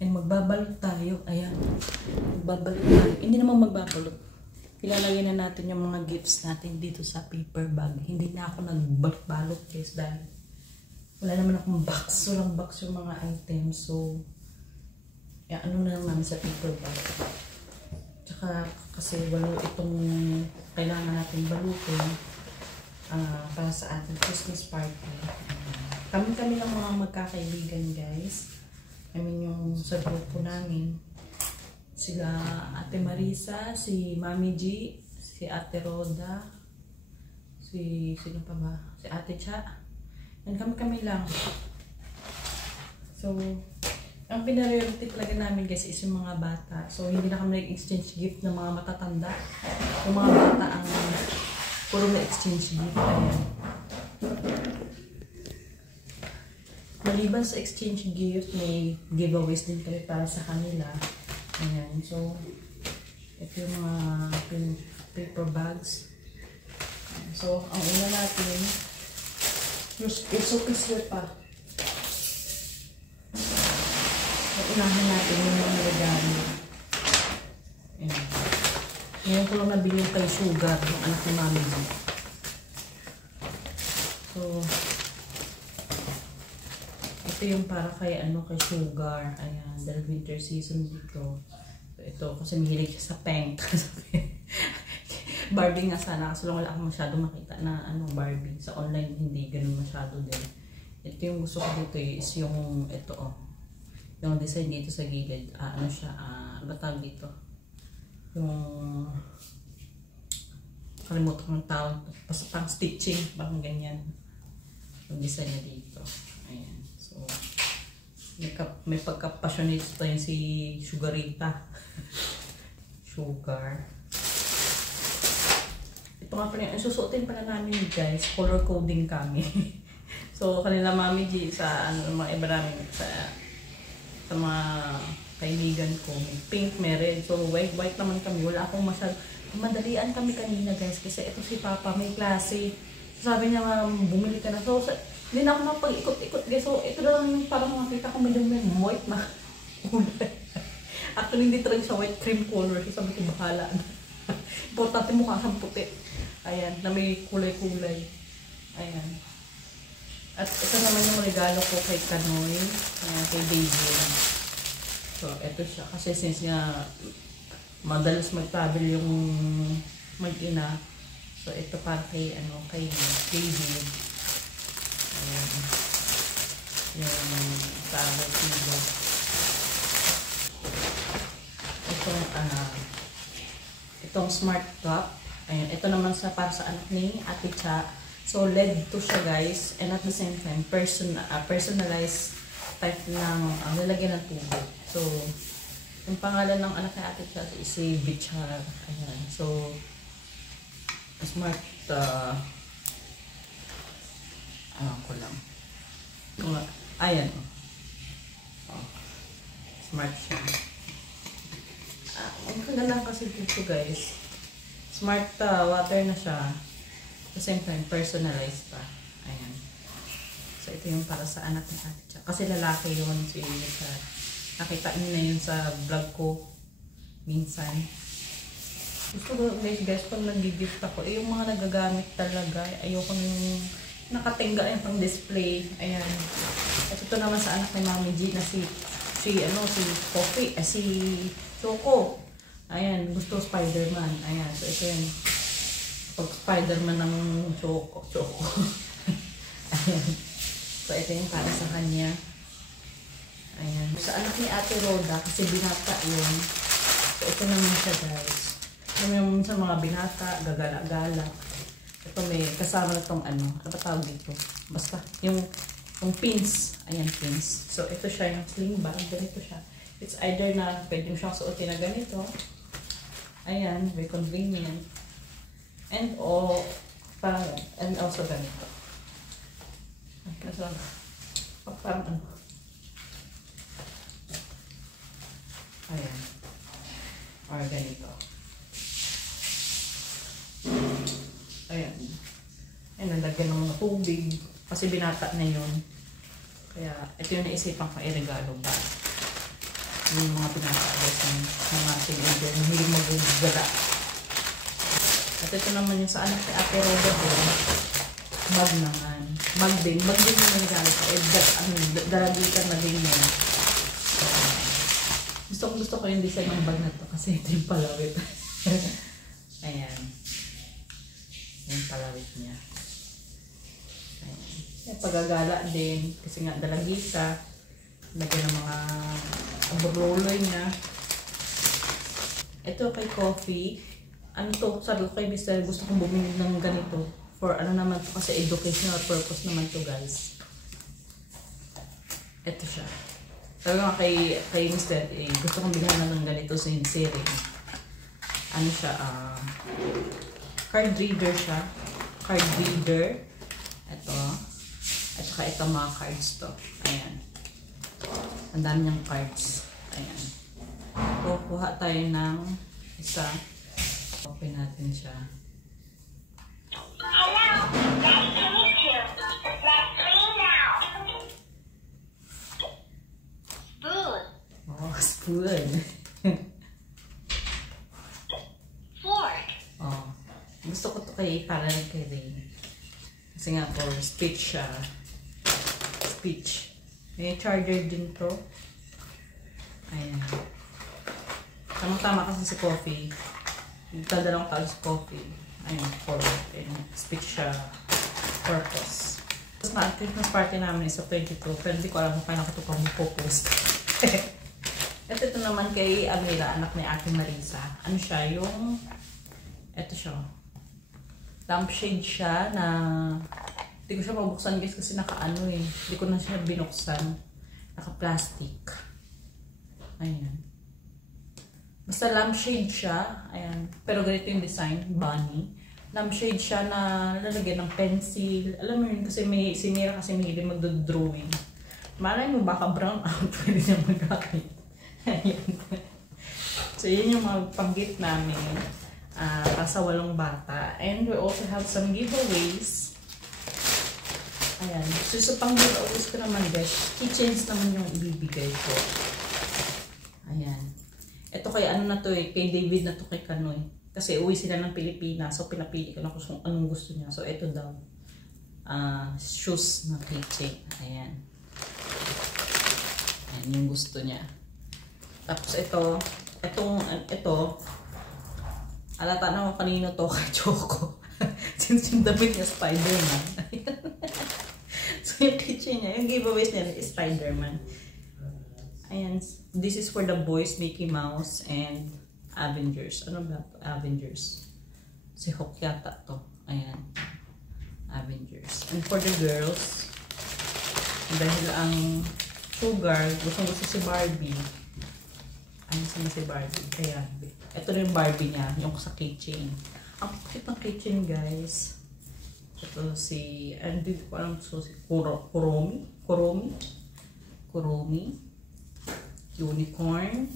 And magbabalot tayo. Ayan. Magbabalot tayo. Hindi naman magbabalot. Ilalagay na natin yung mga gifts natin dito sa paper bag. Hindi na ako nagbalot guys dahil wala naman akong box. Walang box yung mga items. So, ano na lang namin sa paper bag. Tsaka kasi wala itong kailangan natin balutin para sa ating Christmas party. Kami lang mga magkakaibigan guys. I mean yung sa grupo namin. Sila Ate Marisa, si Mami G, si Ate Roda, sino pa ba? Si Ate Cha. And kami lang. So, ang pinarelity talaga namin guys is yung mga bata. So, hindi na kami nag-exchange gift ng mga matatanda. Yung mga bata ang puro na-exchange gift. Ayan. Maliban sa exchange gift, may giveaways din kami para sa kanila. Ayan. So, ito yung mga paper bags. So, ang una natin, so kiswer pa. So, unahin natin yung mga regalo. Ayan. Ngayon ko lang nabili kay Sugar, yung anak ni Mami. So, ito yung para kay kay Sugar. Ayan, dahil winter season dito. So, ito kasi mahilig siya sa pink. Barbie nga sana kasi lang wala akong masyado makita na Barbie. Sa online hindi ganun masyado din. Ito yung gusto ko dito is yung ito yung design dito sa gilid. Ano siya, ano tawag dito? Yung kalimutan ko ng tawag. Basta pang stitching, parang ganyan. Yung design niya dito. Ayan. So, may pagka-passionate pa yun si Sugarita. Sugar. Ito nga pala, susuotin pala namin guys, color coding kami. So, kanila Mami G, sa mga iba namin, sa mga kaibigan ko, pink, may red. So, white naman kami. Wala akong madalian kami kanina guys, kasi ito si Papa, may klase. So, sabi niya bumili ka na. So, hindi na ako mapag-ikot-ikot guys. So, ito na lang yung parang makita ko medyo may white na kulay. Actually, hindi talaga siya white cream color. So, sabi ko, bahala na. Importante mukha kang puti. Ayan, na may kulay-kulay. Ayan. At ito naman yung regalo ko kay Kanoy. Ayan, kay Baby. So, ito siya. Kasi since nga madalas mag-travel yung mag-ina. So, ito para kay, kay Baby. Ayan. Yung travel tigo. Itong smart cup. Ayan, ito naman para sa anak ni Ate Cha. So, LED to siya guys. And at the same time, personalized type ng lalagyan ng tubig. So, yung pangalan ng anak ni Ate Cha is si Bichar. Ayan. So, smart, ko lang. Ayan. Smart siya. Ang kaganda kasi dito guys. Smart water na siya. At the same time, personalized pa. Ayan. So, ito yung para sa anak ni Ate Cha. Kasi lalaki yun si Richard. Nakita niyo na yun sa vlog ko. Minsan. Gusto ko guys, pag nag-gift ako, yung mga nagagamit talaga. Ayoko yung nakatingga yung pang display. Ayan. At ito naman sa anak ni Mami G na si Coffee, si Choco. Ayan, gusto Spider-Man. Ayan, so ito yun. Pag Spider-Man ng Choco. Ayan. So ito yung para sa kanya. Ayan. Sa anak ni Ate Roda, kasi binata yun. So ito naman siya guys. Yung sa mga binata, gagala-gala. Ito may kasama na itong ano ba tawag dito? Basta, yung pins. Ayan, pins. So ito siya yung sling bag. Ganito siya. It's either na pwede mo siyang suotin na ganito. Ayan, very convenient. And also ganito. Parang ano. Ayan. Or ganito. Ayan. Ayan, nalagyan ng mga tubig. Kasi binata na yun. Kaya, ito yung naisipan ko i-regalo ba. Yung mga pinaka-alas ng mga teenager na hindi magugala. At ito naman yung sa anak ni Ate Roda po. Bag naman. Bag din yung nagalit ko. Dalagitan na din yun. Gusto ko yung design ng bag na to kasi ito yung palawit. Ayan. Yung palawit niya. Ayan. Pagagala din kasi nga dalagita. Lagyan ng mga abroloy niya. Ito kay Coffee. Ano to? Sabi ko kay Mr. Gusto kong bumili ng ganito. For ano naman to kasi educational purpose naman to guys. Ito siya. Sabi nga kay Mr. Gusto kong bilhan na ng ganito sa series. Ano siya? Card reader siya. Card reader. Ito. At saka ito mga cards to. Ayan. Ang dami niyang cards. Ayan. Kukuha tayo ng isa. Open natin siya. Hello, nice to meet you. Let's play now. Spoon. Oh, spoon. Fork. Oh. Gusto ko to kay Parang kay Ray. Kasi nga po, speech siya. Speech. May charger din to. Ayan. Tama-tama kasi si Coffee. Dadalawang tao si Coffee. Ayun, for speech purpose. Tapos na, Christmas party namin is sa 22, pero hindi ko alam kung kailan ko ito pang post. At ito naman kay Amira, anak ni Ate Marisa. Ano siya? Yung, ito siya. Lampshade siya na, hindi ko siya mabuksan guys kasi naka-ano eh. Hindi ko na siya binuksan. Naka-plastic. Ayan. Basta lampshade siya. Ayan. Pero ganito yung design. Bunny. Lampshade siya na lalagyan ng pencil. Alam mo yun kasi si Mira kasi mahilig magdodrawing. Malay mo baka brown out. Pwede niya mag-akit. Ayan. So yun yung mga pang-gift namin. Sa 8 bata. And we also have some giveaways. Ayan. So sa pang-giveaways ko naman guys, keychains naman yung ibibigay ko. Ayan. Ito kay ano na to eh, kay David na to kay Kanoy. Kasi uwi sila ng Pilipinas, so pinapili ko na kung anong gusto niya. So ito daw, shoes na keychain. Ayan. Ayan yung gusto niya. Tapos ito, alata na ko kanino to kay Choco. Since yung damit niya Spider-Man. So yung keychain niya, yung giveaways niya is Spider-Man. Ayan, this is for the boys, Mickey Mouse and Avengers. Ano ba ito? Avengers. Si Hulk yata to. Ayan. Avengers. And for the girls, dahil ang sugar, gusto si Barbie. Ano si Barbie? Kaya, ito na yung Barbie niya, yung sa keychain. Ang cute ng keychain, guys. Ito si, hindi ko alam, so si Kuromi. Unicorn.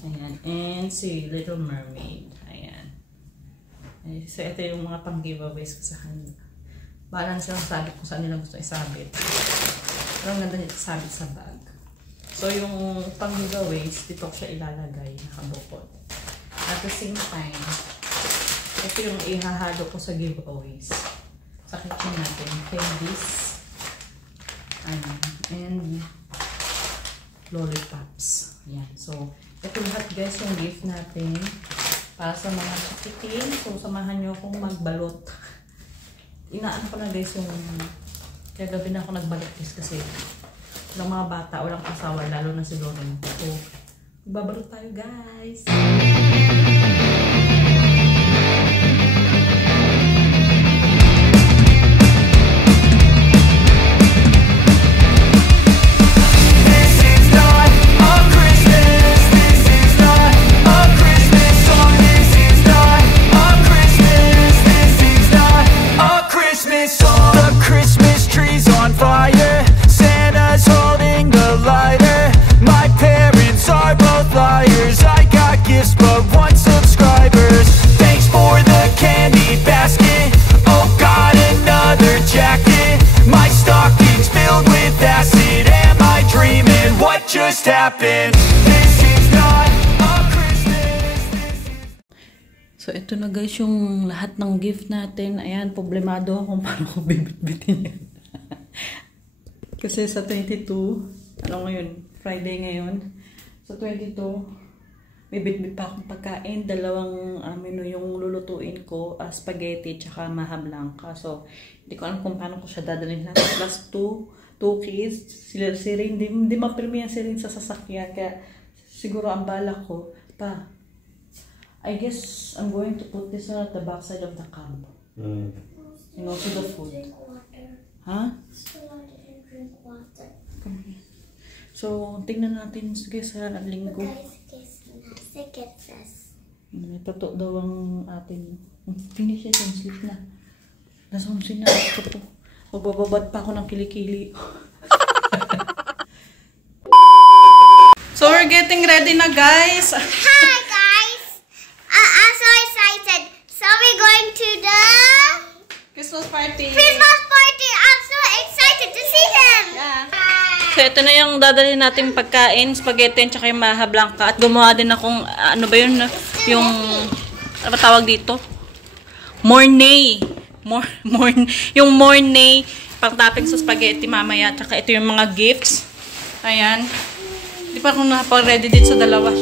Ayan. And si Little Mermaid. Ayan. So, ito yung mga pang-giveaways ko sa kanila. Bahala na silang sabit kung saan nila gusto isabit. Pero ang ganda nito sabit sa bag. So, yung pang-giveaways, dito ko siya ilalagay. Nakabukod. At the same time, ito yung ihahalo ko sa giveaways. Sa kitchen natin. Candies. Ayan. And lollipops. Ayan. So, ito lahat guys yung gift natin para sa mga chikitin. So, samahan nyo akong magbalot. Inaan ko na guys yung kaya gabi na ako nagbalot guys kasi ng mga bata, walang asawa, lalo na si Lauren. So, magbabalot tayo guys! But once happen. This is not a Christmas. So, ito na guys yung lahat ng gift natin. Ayan, problemado ako kung paano ko bibit-bitin yan. Kasi sa 22, ano ngayon? Friday ngayon. Sa 22, may bit-bit pa akong pagkain. Dalawang menu yung lulutuin ko. Spaghetti tsaka maha blanca. So, hindi ko alam kung paano ko siya dadalhin lahat. Plus 2 kids. Si Rin, di mapirmihan si Rin sa sasakyan. Kaya siguro ang bala ko, I guess I'm going to put this at the backside of the camp. You know, to the food. Huh? So, tingnan natin sige sa linggo. May totoo daw ang ating finish it and sleep na. Nasumsin na ako po. Magbababad pa ako ng kilikili. So, we're getting ready na guys. Hi guys! I'm so excited. So we're going to the Christmas party. Christmas party. I'm so excited to see them. Yeah. So, ito na yung dadalhin nating pagkain, spaghetti, at saka yung maha blanca. At gumawa din akong, ano ba yun, yung, ano ba tawag dito? Mornay. Yung mornay, pang-topping sa spaghetti mamaya. At saka ito yung mga gifts. Ayan. Hindi pa ako napag-ready dito sa dalawa.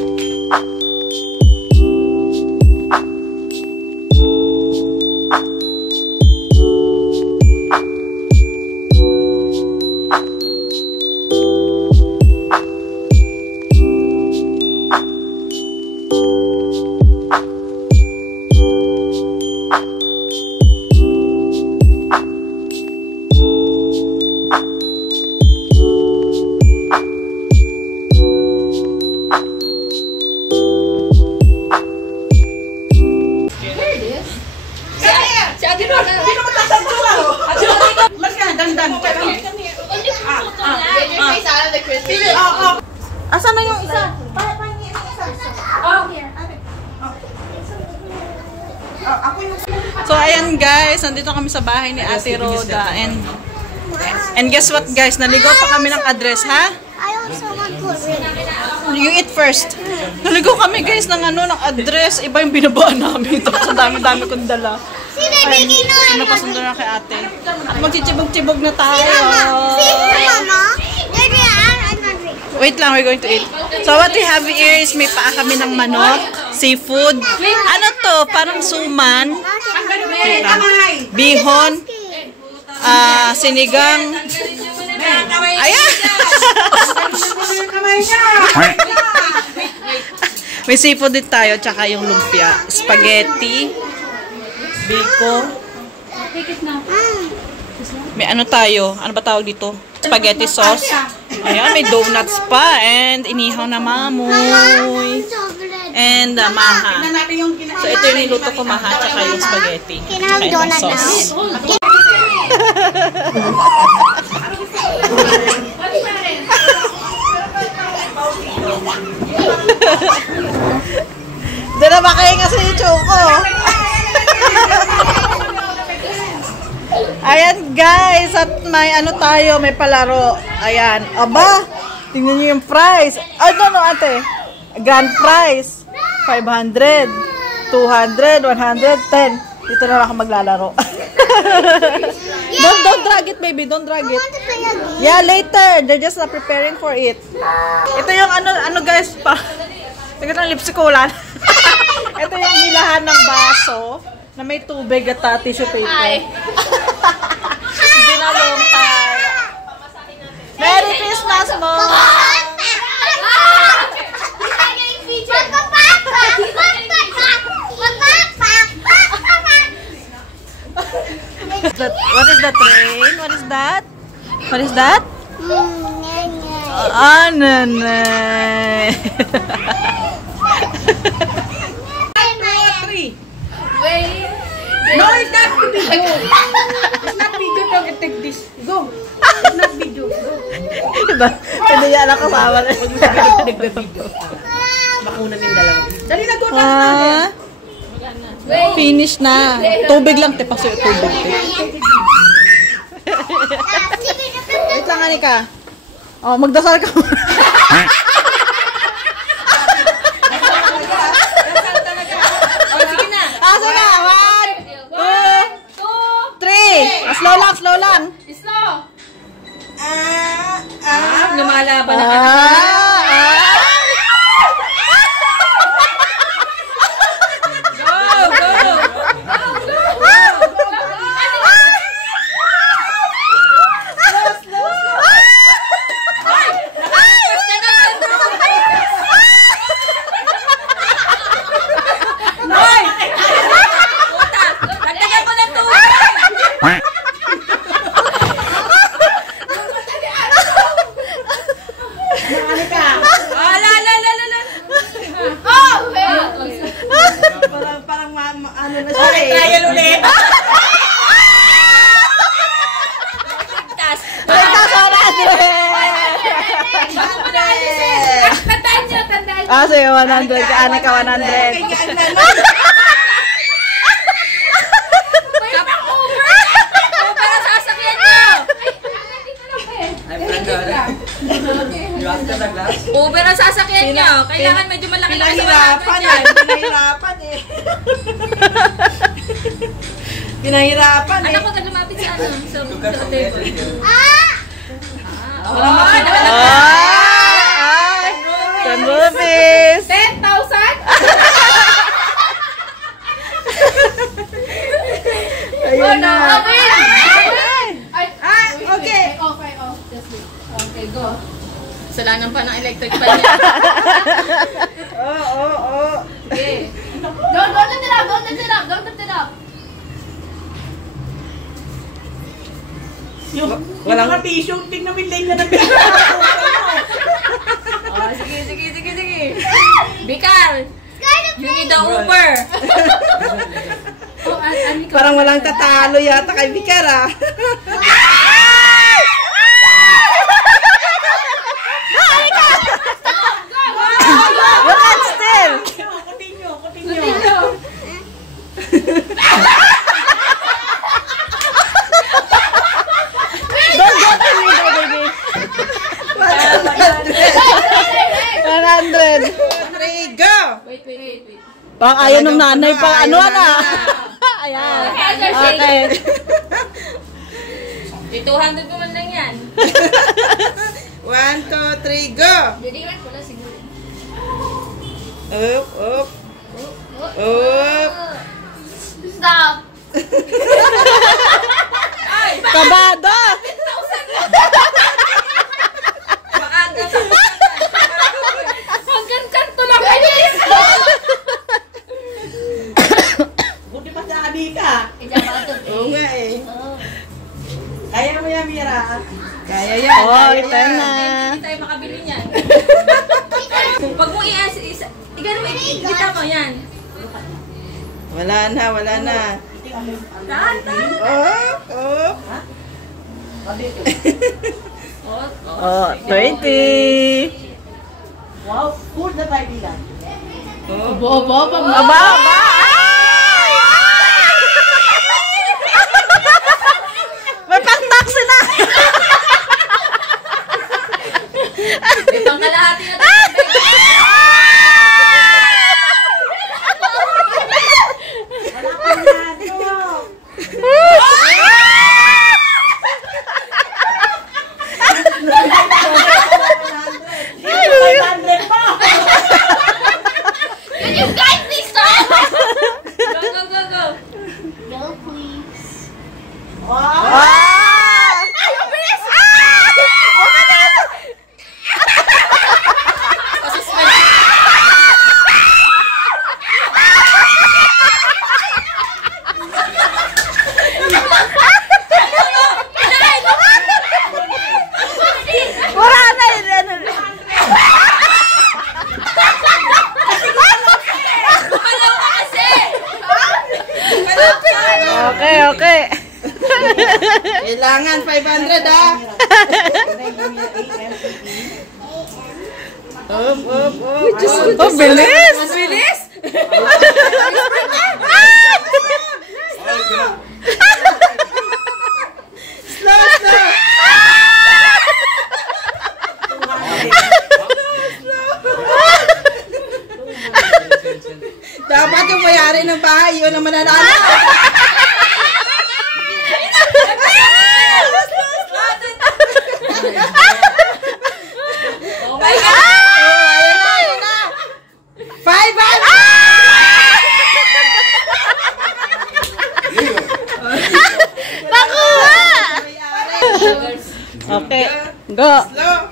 Asan na yung isa? So, ayan guys, nandito kami sa bahay ni Ate Rhoda. And guess what guys, naligaw pa kami ng address, ha? I also want to You eat first. Naligaw kami guys ng ng address. Iba yung binabaan namin. Tapos ang dami-dami kong dala. See the baby noise. Napasundo na kay ate. At magchichibog-chibog na tayo. See Mama. Daddy, I'm hungry. Wait lang, we're going to eat. So what we have here is may paa kami ng manok, seafood. Ano to? Parang suman. Bihon. Sinigang. Ayan! May seafood din tayo, tsaka yung lumpia. Spaghetti. Biko. May ano tayo? Ano ba tawag dito? Spaghetti sauce. Ayan, may donuts pa. And inihaw na mamoy. And maha. So, ito yung niluto ko, maha, tsaka yung spaghetti. Can I have donut sauce. now? Diyan na makahinga sa Choco. Ayan guys, at may ano tayo, may palaro. Ayan, aba, tingnan niyo yung price. Ano ate? Grand prize. 500, 200, 110. Dito na ako maglalaro. Don't drag it baby, don't drag it. Yeah, later. They're just preparing for it. Ito yung ano guys, tingnan ng lipstick ko ulan. Ito yung hilahan ng baso na may tubig at tissue paper. Dinalong tayo. Merry Christmas, Mom! What is the train? What is that? What is that? Nanay. No, it's not video. It's not video. Don't take this. Go. It's not video. Go. Diba? Hindi yan ang kasama na. Nagbe-video. Makunan yung dalawa. Dali na, go na. Finish na. Tubig lang, te. Paso yung tubig, te. Wait lang, Anika. Oh, magdasal ka muna. slow lang, slow lang. Slow. Lumalaban na Parang ano na siya eh. trial ulit. Tandaan nyo, tandaan nyo. Ah, so yung 100. Kaanay ka 100. Para sasakyan nyo. Uber ang sasakyan nyo. Kailangan medyo malaki-laki sa Pinahirapan dyan. Pinahirapan eh. Pinahirapan eh. Anak ko, lumapit sa ano? Sa table. Ay! 10 rupees! 10,000? Ayun na. Okay. Okay, off. Just wait. Okay, go. Salanan pa ng electric fan niya. Oo. Okay. Don't lift it up. Don't lift it up. Don't lift it up. Walang mga tissue. Tingnan mo yung leg na Oh, sige. Bikal, you need the Uber. Oh, Ani ka. Parang walang tatalo yata kay Vicar ah. What still? Continue. Don't go to me, baby. 100. 3, go! Wait. Pang ayaw ng nanay pa. Ano na? Ayan. Okay. 200 ko man lang yan. 1, 2, 3, go! Didiran ko na siguro. Up. Stop. Kabado! Hanggang kanto lang guys. Buti pa sa abi ka. Oo nga eh. Kaya mo yan, Mira. Kaya yan. Oh, ito na. Hindi tayo makabili niyan. Pag mo igano mo, ikita mo yan. Wala na. Tahan. Oh, 20. Aba. May pang-taxi na. May pangkalahati na tayo. Can you guys please stop? Go. No, please. Ayaw, bilis! Wala na yun. Okay. Kailangan 500 ah. Up. Oh, bilis! Slow. Dapat yung mayari ng bahay, yun ang mananalo. Okay. Go. Slow.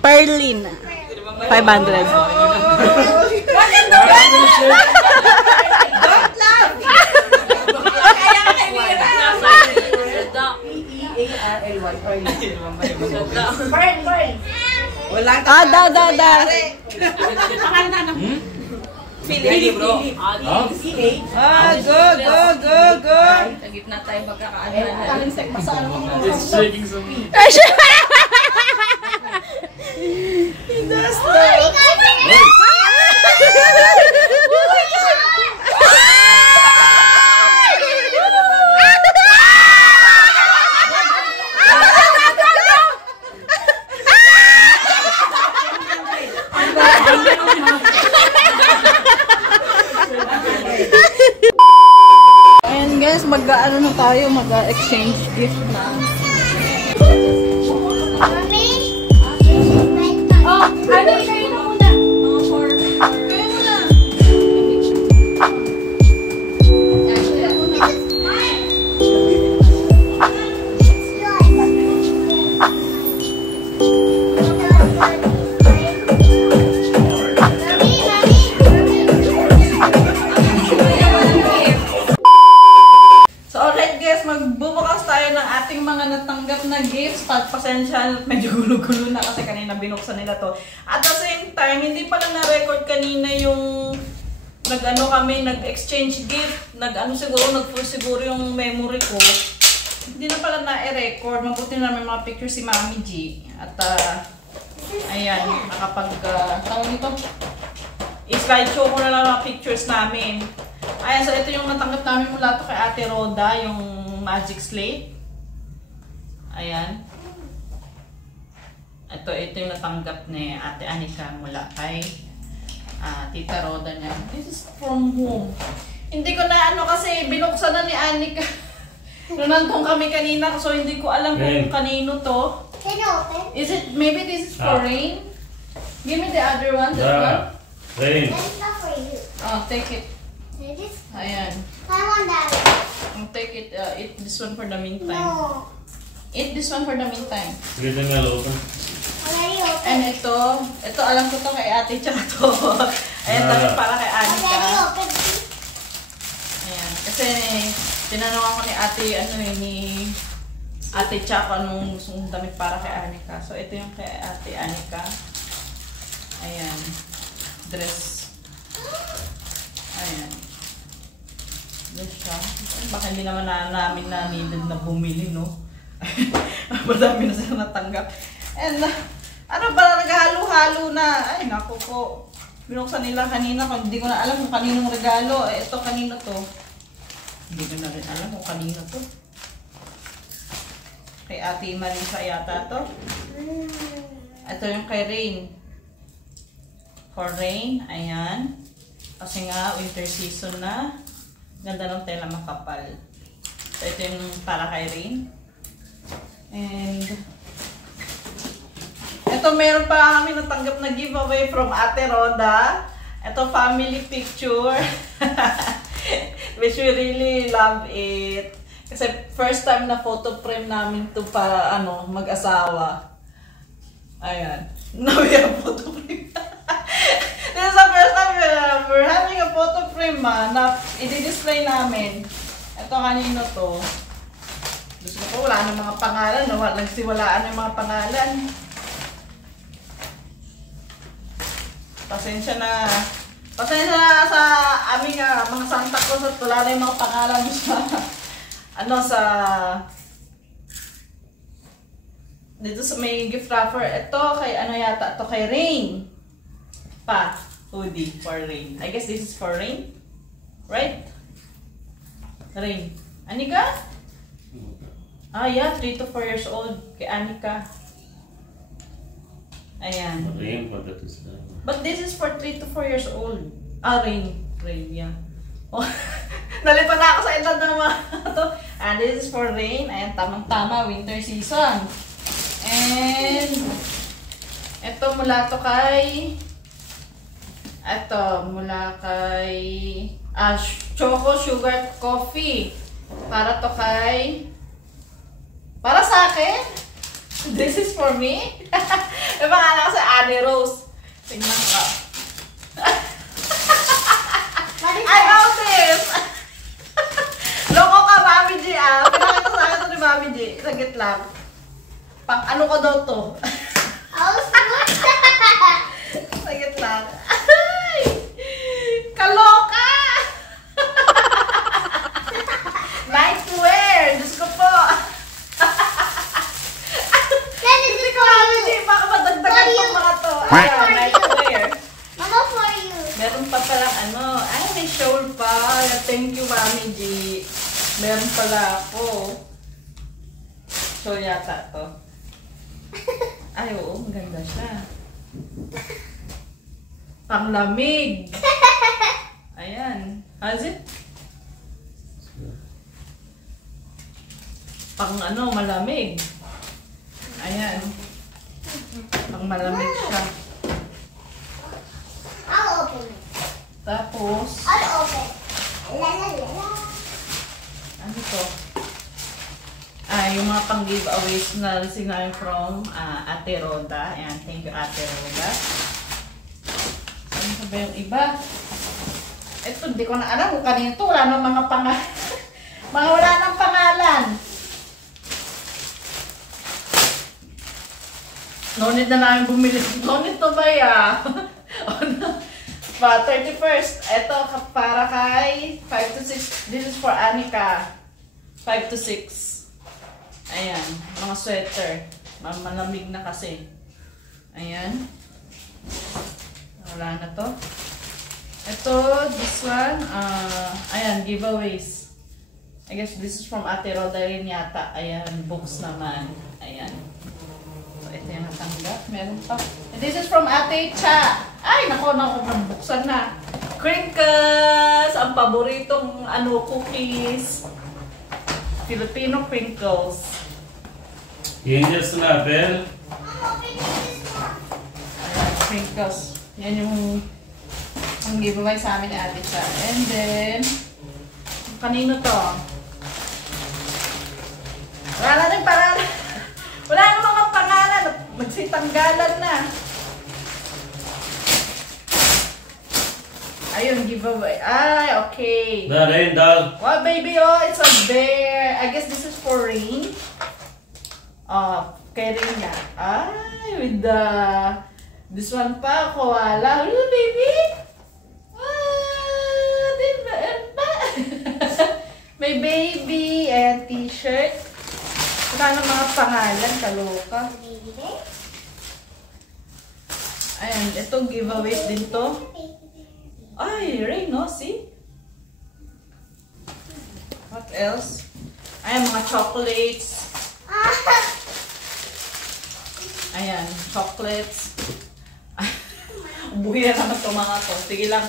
Perlin. 500. Walang Da. Philip, bro. Ah, go. Sa gitna tayo magkakaano. It's shaking some. Ayan guys, mag-ano na tayo, mag-exchange gift na. Mommy? Oh, ano kayo na muna? Kayo muna. So alright guys, magbubukas tayo ng ating mga natanggap na gifts. Pasensya, medyo gulo-gulo na kasi kanina binuksan nila to. At the same time, hindi pala na-record kanina yung nag-exchange gift. Nag-full siguro yung memory ko. Hindi na pala na-record. Mabuti na may mga picture si Mami G. At ayan, tawag nito. I-slideshow ko na lang mga pictures namin. Ayan, so ito yung natanggap namin mula to kay Ate Roda, yung Magic Slate. Ayan. Ito yung natanggap ni Ate Anika mula kay Tita Roda niya. This is from whom? Hindi ko na kasi binuksan na ni Anika. Nung nandun kami kanina, so hindi ko alam kung kanino to. Can you open? Is it, maybe this is for Rain? Give me the other one, that one. Rain. That's not for you. Oh, take it. It is. Ayan. I want that. Take it, eat this one for the meantime. No. Eat this one for the meantime. Read the mail open. Already open. And ito alam ko to kay ate tsaka to. Ayan, damit para kay Already Anika. open. Ayan, kasi tinanong ako ni ate, ni ate tsaka anong gusto mong damit para kay Anika. So, ito yung kay ate Anika. Ayan, dress. Ayan. Dress siya. Baka hindi naman namin na needed na bumili, no? Madami na sila natanggap. And, naghahalo-halo na. Ay, naku po. Binuksan nila kanina. Hindi ko na alam kung kaninong regalo. Ito, kanino to? Hindi ko na rin alam kung kanino to. Kay Ate Marisa yata to. Ito yung kay Rain. For Rain. Ayan. Kasi nga, winter season na. Ganda ng tela makapal. So, ito yung para kay Rain. And, ito meron pa kami natanggap na giveaway from Ate Roda. Ito family picture. Which we really love it. Kasi first time na photo frame namin to para mag-asawa. Ayan. Now we have photo frame. This is the first time we're having a photo frame na i-display namin. Ito kanino to. Gusto ko wala na mga pangalan. Nagsiwalaan ng mga pangalan. Pasensya na sa aming mga Santa Claus at wala na yung mga pangalan sa dito sa may gift wrapper. Ito kay yata, ito kay Rain. Hoodie for Rain. I guess this is for Rain. Right? Rain. Anika? Yeah, 3 to 4 years old. Kay Anika. Ayan. Rain, what that is. But this is for 3 to 4 years old. Rain, yeah. Oh, nalipan na ako sa edad ng mga to. And this is for Rain. Ayan, tamang-tama, winter season. And ito mula to kay Choco Sugar Coffee. Para sa akin. This is for me. May pangalan kasi Annie Rose. Tingnan ko. I found this! Loko ka, Mami G, ah. Pinakita sa akin ito ni Mami G. Sagit lang. Pang ano ko daw to? Sagit lang. Ay! Kaloka! Nightwear! Diyos ko po! Hindi ko Mami G, baka madagdagan pang mga to. Ayan, nightwear. Mama, for you. Meron pa palang ano, ay may shawl pa. Thank you, Mami G. Meron pala ako. Shawl yata to. Ay, oo, maganda siya. Panglamig. Ayan. How's it? Pang ano, malamig. Ayan. Pang malamig siya. I'll open it. Tapos, I'll open it. La la la la. ano to? Yung mga pang-giveaways na receive namin from Ate Roda. Ayan, thank you Ate Roda. Ano ba yung iba? Ito, hindi ko na alam kung kanino to. Wala nang mga pangalan. Wala nang pangalan. No need na namin bumili. No need to buy Pa 31st. Ito para kay 5 to 6. This is for Anika. 5 to 6. Ayan, mga sweater. Malamig na kasi. Ayan. Wala na to. Ito, this one. Ayan, giveaways. I guess this is from Ate Roda rin yata. Ayan, books naman. Ayan. So, ito yung natanggap. Meron pa. And this is from Ate Cha. Ay, nako, buksan na. Crinkles! Ang paboritong cookies. Filipino crinkles. ఏం చేస్తున్నా bell Ayan, crinkles. Yan yung giveaway sa amin ni Ate Cha. And then, kanino to? Wala na rin para. Wala na mga pangalan. Magsitanggalan na. Ayun, giveaway. Ay, okay. దా రేన్ డాల్ Wow, baby, oh, it's a bear. I guess this is for Rain. Kay Rain niya. Ay, with the, this one pa, koala. Hello, baby. Wow, diba? May baby and t-shirt. Wala na mga pangalan, kaloka. Ayan, itong giveaways din to. Ay, Rain, no? See? What else? Ayan, mga chocolates. Ayan, chocolates. Buhay na naman ito mga to. Sige lang,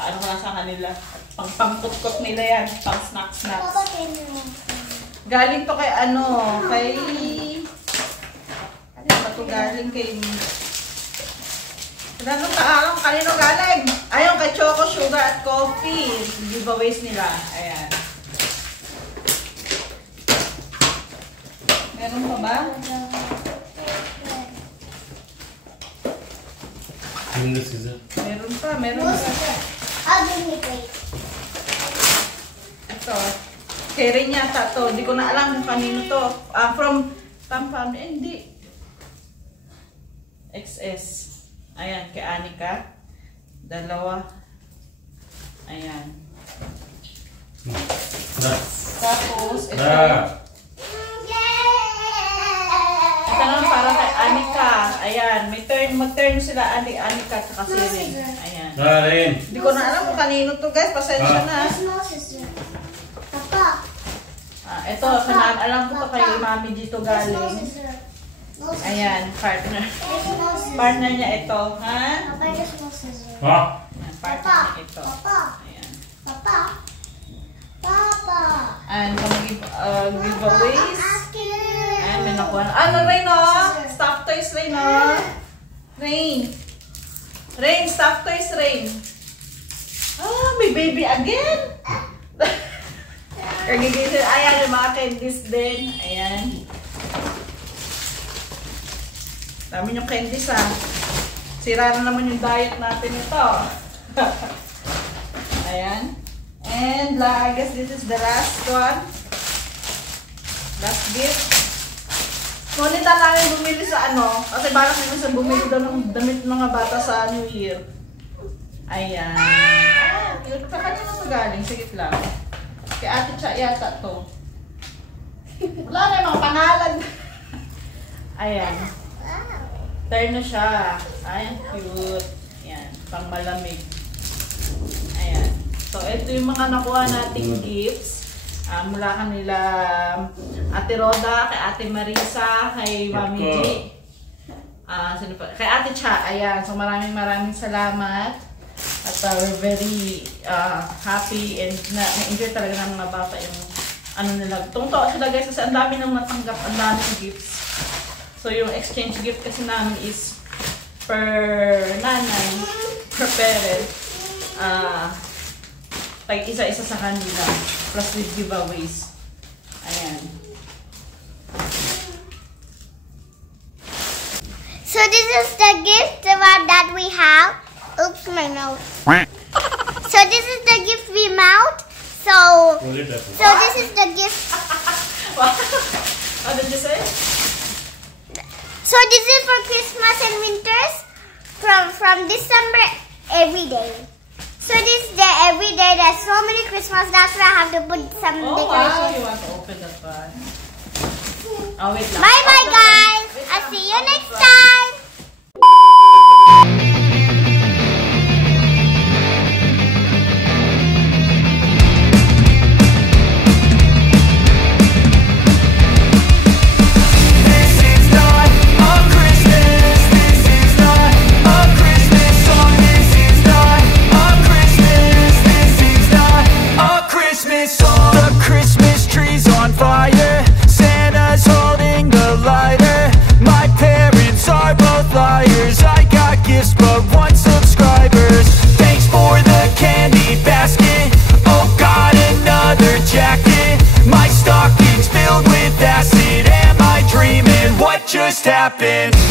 paano ka na sa kanila? Pang-pangkot-kot nila yan. Pang-snacks-snacks. Galing to kay kay... Ano ba ito galing kay... Kanino galing? Ayun, kay Choco Sugar at Coffee. Giveaways nila. Ayan. Meron pa ba? in the scissor. Meron pa, meron pa. I'll give me plate. Ito. Kay Rin yata to. Hindi ko na alam kung kanino to. From Pampam. Hindi. XS. Ayan, kay Anika. Dalawa. Ayan. Da. Tapos, ito. Da. Ito naman para kay Anika. Ayan, may mag-turn sila Anika at si Rin. Ayan. Da rin. Hindi ko na alam kung kanino to guys. Pasensya na. Small sister. Papa. Ito, alam ko to kay Mami dito Small galing. sister. No sister. Ayan, partner. Small sister. Partner niya ito, ha? Papa, there's small sister. Ha? Ayan, partner niya ito. Papa. Ayan. Papa. Papa. And giveaways. Asking. Ayan, may nakuha. Ano, Rain, oh? Stuffed toys, Rain, oh. Rain. Rain, stuffed toys, Rain. Ah, may baby again. Ayan, yung mga candies din. Ayan. Dami yung candies, ha. Sira na naman yung diet natin ito. Ayan. And I guess this is the last one. Last gift. Ngunit na namin bumili sa ano. Kasi balak namin sa bumili daw ng damit ng mga bata sa New Year. Ayan. Ah, cute pa. Kanina ito galing. Sige lang. Kay Ate Cha yata to. Wala na yung mga pangalan. Ayan. Turn na siya. Ayan, cute. Ayan, pang malamig. Ayan. So, ito yung mga nakuha nating gifts. Mula kanila Ate Roda, kay Ate Marisa, kay Mami G. Sino pa? Kay Ate Cha. Ayan. So, maraming salamat. At we're very happy and na-enjoy talaga ng mga bata yung ano nila. Tungto sila guys kasi ang dami nang natanggap, ang daming gifts. So, yung exchange gift kasi namin is per nanay, per parent, like isa-isa sa kanila, plus with giveaways. Ayan. So this is the gift that we have. Oops, my nose. So this is the gift we mount. So this is the gift. What did you say? So this is for Christmas and winters from December every day. So this day every day there's so many Christmas. That's why I have to put some Oh wow, decorations. you want to open that one? Oh wait lang. Bye bye guys. I'll see you next time. Just happened.